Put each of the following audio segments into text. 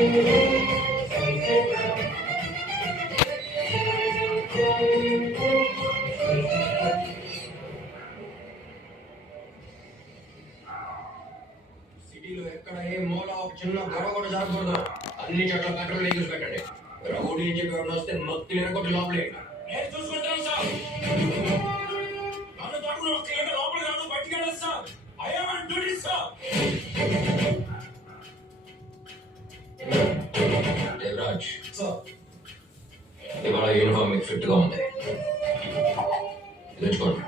సిటీలో ఎక్కడ ఏ మూల ఒక చిన్న గొడవ కూడా జరగకూడదు. అన్ని చోట్ల పెట్రోల్ వెహికల్స్ పెట్టండి. రౌడీ నుంచి ఎవరైనా వస్తే మొత్తం ఎనకొట్టి లోపలే చూసుకుంటాను సార్. నన్ను పట్టుకుని ఒక్క గంట లోపల కాదు బయటికి వెళ్ళదు sir. I have on duty sir. Devaraj sir, ఇవాళ యూనిఫామ్ మీకు ఫిట్ గా ఉంది. తెచ్చుకోండి.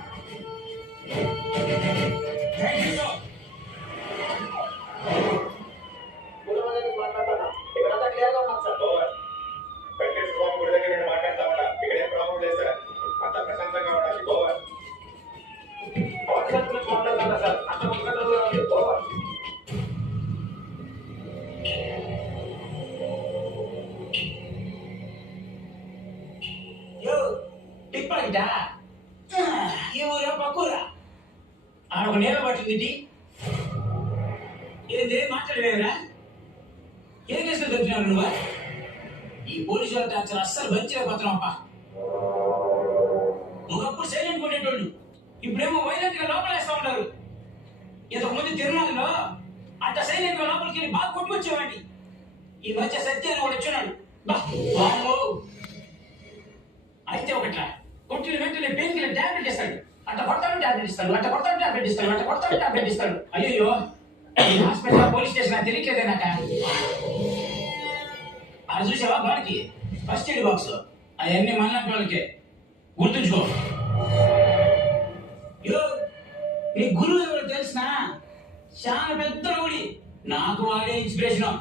ఆడొక నేల పట్టింది. ఏంది మాట్లాడలేదురా? ఏ కేసులు దొరికినావు నువ్వు? ఈ పోలీసు వాళ్ళ టార్చర్ అస్సలు భరించలేకపోతున్నావు అప్ప. ఒకప్పుడు సైలెంట్ కొట్టేటోళ్ళు, ఇప్పుడేమో వైలెంట్ గా లోపలేస్తా ఉన్నారు. ఇంతకుముందు తిరుమలలో అంత సైలెంట్ గా లోపలికి వెళ్ళి బాగా కొట్టుకొచ్చేవాడి. ఈ మధ్య సత్యాన్ని వాడు వచ్చున్నాడు. అయితే ఒకట్లా కొట్టిన వెంటనే పెయిన్ కిల్లర్ టాబ్లెట్ ఇస్తాడు. అట్ట కొడతాడు టాబ్లెట్ ఇస్తాడు, అట్ట కొడతాడు టాబ్లెట్ ఇస్తాడు, అట్ట కొడతాడు టాబ్లెట్ ఇస్తాడు. అయ్యో హాస్పిటల్ పోలీస్ స్టేషన్ తెలియట్లేదే నాక. అది చూసావా వాడికి ఫస్ట్ ఎయిడ్ బాక్స్ అవన్నీ మనలాంటి వాళ్ళకే గుర్తుంచుకో. నీ గురువు ఎవరు తెలిసిన చాలా పెద్ద రౌడీ. నాకు వాళ్ళే ఇన్స్పిరేషన్.